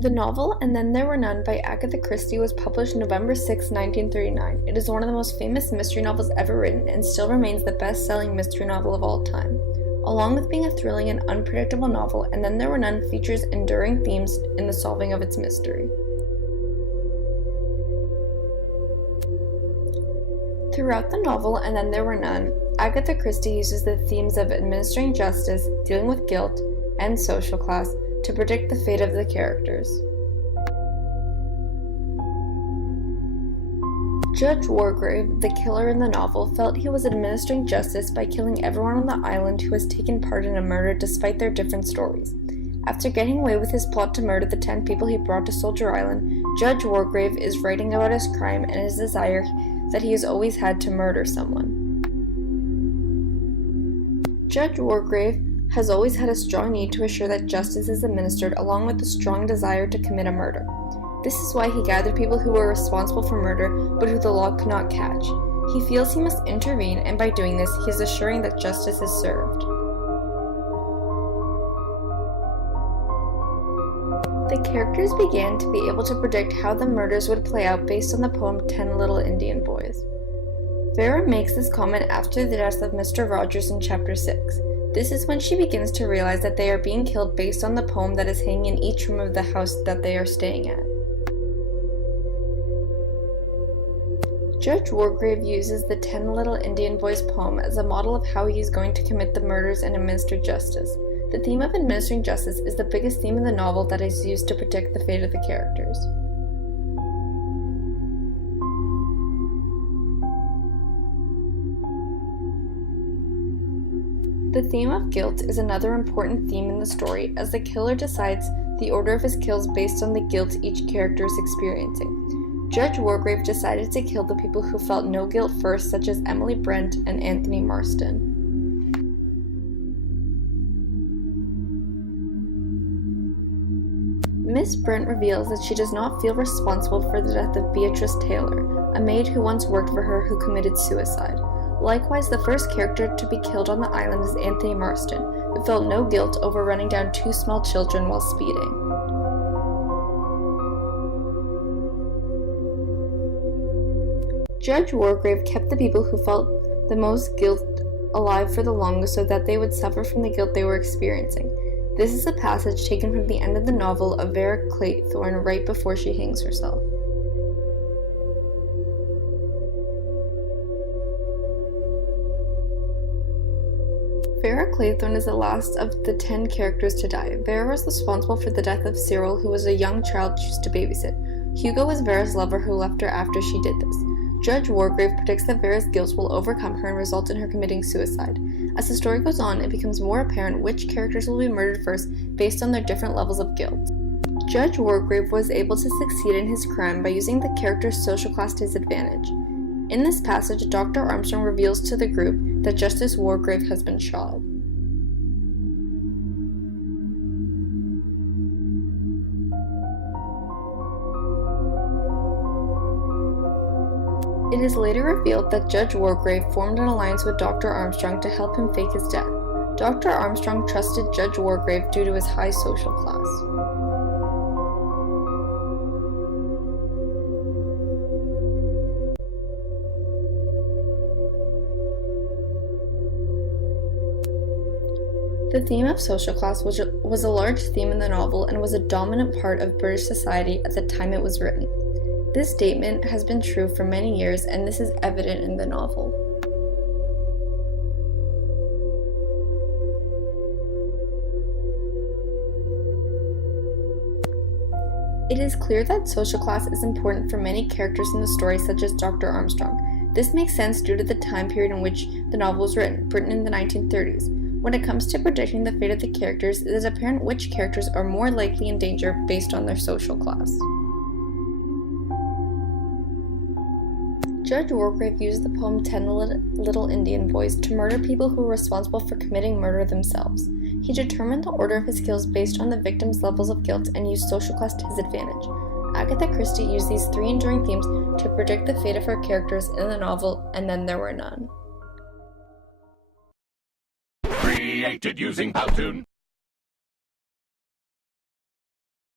The novel And Then There Were None by Agatha Christie was published November 6, 1939. It is one of the most famous mystery novels ever written and still remains the best-selling mystery novel of all time. Along with being a thrilling and unpredictable novel, And Then There Were None features enduring themes in the solving of its mystery. Throughout the novel And Then There Were None, Agatha Christie uses the themes of administering justice, dealing with guilt, and social class to predict the fate of the characters. Judge Wargrave, the killer in the novel, felt he was administering justice by killing everyone on the island who has taken part in a murder despite their different stories. After getting away with his plot to murder the 10 people he brought to Soldier Island, Judge Wargrave is writing about his crime and his desire that he has always had to murder someone. Judge Wargrave has always had a strong need to assure that justice is administered, along with a strong desire to commit a murder. This is why he gathered people who were responsible for murder but who the law could not catch. He feels he must intervene, and by doing this, he is assuring that justice is served. The characters began to be able to predict how the murders would play out based on the poem 10 Little Indian Boys. Vera makes this comment after the death of Mr. Rogers in Chapter 6. This is when she begins to realize that they are being killed based on the poem that is hanging in each room of the house that they are staying at. Judge Wargrave uses the 10 Little Indian Boys poem as a model of how he is going to commit the murders and administer justice. The theme of administering justice is the biggest theme in the novel that is used to predict the fate of the characters. The theme of guilt is another important theme in the story, as the killer decides the order of his kills based on the guilt each character is experiencing. Judge Wargrave decided to kill the people who felt no guilt first, such as Emily Brent and Anthony Marston. Miss Brent reveals that she does not feel responsible for the death of Beatrice Taylor, a maid who once worked for her who committed suicide. Likewise, the first character to be killed on the island is Anthony Marston, who felt no guilt over running down 2 small children while speeding. Judge Wargrave kept the people who felt the most guilt alive for the longest so that they would suffer from the guilt they were experiencing. This is a passage taken from the end of the novel of Vera Claythorne right before she hangs herself. Vera Claythorne is the last of the 10 characters to die. Vera was responsible for the death of Cyril, who was a young child she used to babysit. Hugo was Vera's lover who left her after she did this. Judge Wargrave predicts that Vera's guilt will overcome her and result in her committing suicide. As the story goes on, it becomes more apparent which characters will be murdered first based on their different levels of guilt. Judge Wargrave was able to succeed in his crime by using the character's social class to his advantage. In this passage, Dr. Armstrong reveals to the group that Justice Wargrave has been shot. It is later revealed that Judge Wargrave formed an alliance with Dr. Armstrong to help him fake his death. Dr. Armstrong trusted Judge Wargrave due to his high social class. The theme of social class was a large theme in the novel and was a dominant part of British society at the time it was written. This statement has been true for many years, and this is evident in the novel. It is clear that social class is important for many characters in the story, such as Dr. Armstrong. This makes sense due to the time period in which the novel was written in the 1930s. When it comes to predicting the fate of the characters, it is apparent which characters are more likely in danger based on their social class. Judge Wargrave used the poem 10 Little Indian Boys to murder people who were responsible for committing murder themselves. He determined the order of his kills based on the victim's levels of guilt and used social class to his advantage. Agatha Christie used these 3 enduring themes to predict the fate of her characters in the novel And Then There Were None. Created using Powtoon.